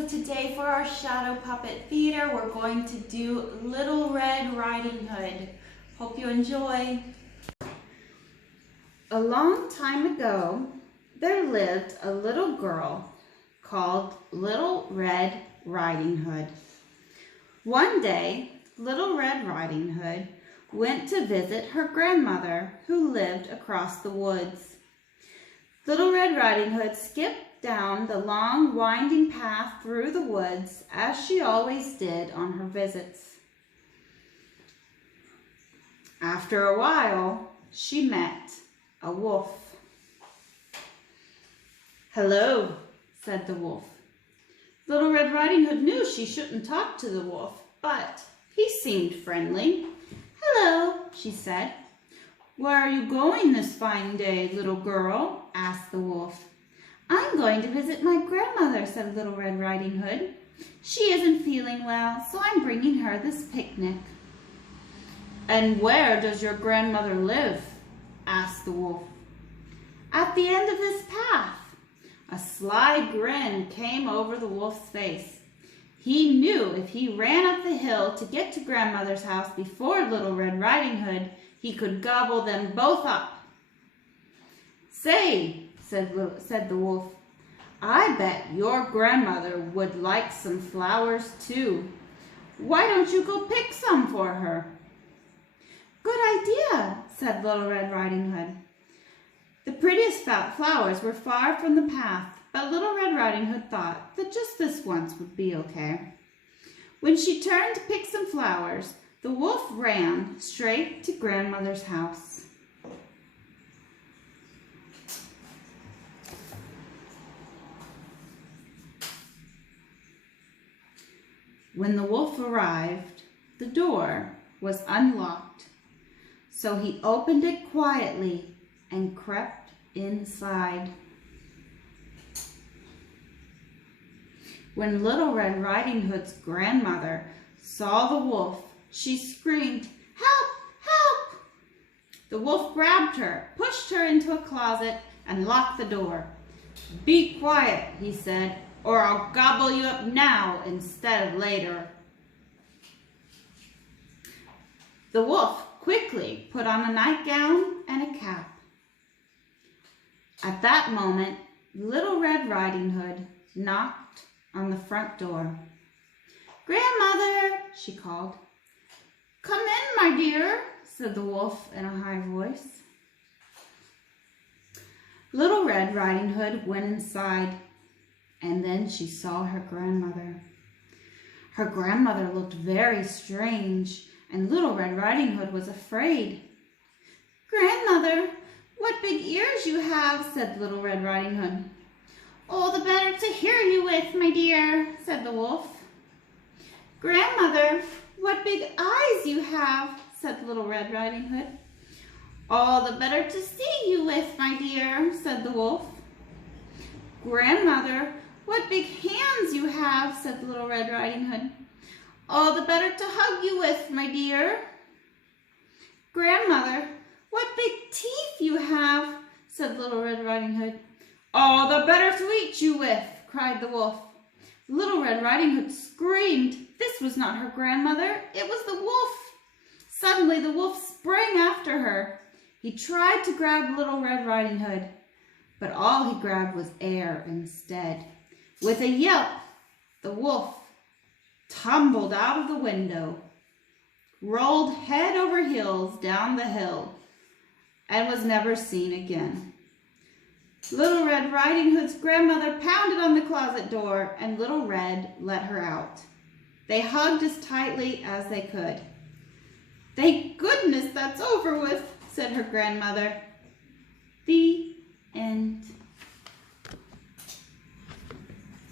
so today for our Shadow Puppet Theater, we're going to do Little Red Riding Hood. Hope you enjoy. A long time ago, there lived a little girl called Little Red Riding Hood. One day, Little Red Riding Hood went to visit her grandmother who lived across the woods. Little Red Riding Hood skipped down the long winding path through the woods as she always did on her visits. After a while, she met a wolf. "Hello," said the wolf. Little Red Riding Hood knew she shouldn't talk to the wolf, but he seemed friendly. "Hello," she said. "Where are you going this fine day, little girl?" asked the wolf. "I'm going to visit my grandmother," said Little Red Riding Hood. "She isn't feeling well, so I'm bringing her this picnic." "And where does your grandmother live?" asked the wolf. "At the end of this path." A sly grin came over the wolf's face. He knew if he ran up the hill to get to grandmother's house before Little Red Riding Hood, he could gobble them both up. "Say," said the wolf, "I bet your grandmother would like some flowers too. Why don't you go pick some for her?" "Good idea," said Little Red Riding Hood. The prettiest flowers were far from the path, but Little Red Riding Hood thought that just this once would be okay. When she turned to pick some flowers, the wolf ran straight to grandmother's house. When the wolf arrived, the door was unlocked, so he opened it quietly and crept inside. When Little Red Riding Hood's grandmother saw the wolf, she screamed, "Help! Help!" The wolf grabbed her, pushed her into a closet, and locked the door. "Be quiet," he said, "or I'll gobble you up now instead of later." The wolf quickly put on a nightgown and a cap. At that moment, Little Red Riding Hood knocked on the front door. "Grandmother," she called. "Come in, my dear," said the wolf in a high voice. Little Red Riding Hood went inside, and then she saw her grandmother. Her grandmother looked very strange, and Little Red Riding Hood was afraid. "Grandmother, what big ears you have," said Little Red Riding Hood. "All the better to hear you with, my dear," said the wolf. "Grandmother, what big eyes you have," said Little Red Riding Hood. "All the better to see you with, my dear," said the wolf. "Grandmother, what big hands you have," said Little Red Riding Hood. "All the better to hug you with, my dear." "Grandmother, what big teeth you have," said Little Red Riding Hood. "All the better to eat you with," cried the wolf. Little Red Riding Hood screamed. This was not her grandmother, it was the wolf. Suddenly the wolf sprang after her. He tried to grab Little Red Riding Hood, but all he grabbed was air instead. With a yelp, the wolf tumbled out of the window, rolled head over heels down the hill, and was never seen again. Little Red Riding Hood's grandmother pounded on the closet door, and Little Red let her out. They hugged as tightly as they could. "Thank goodness that's over with," said her grandmother. The end.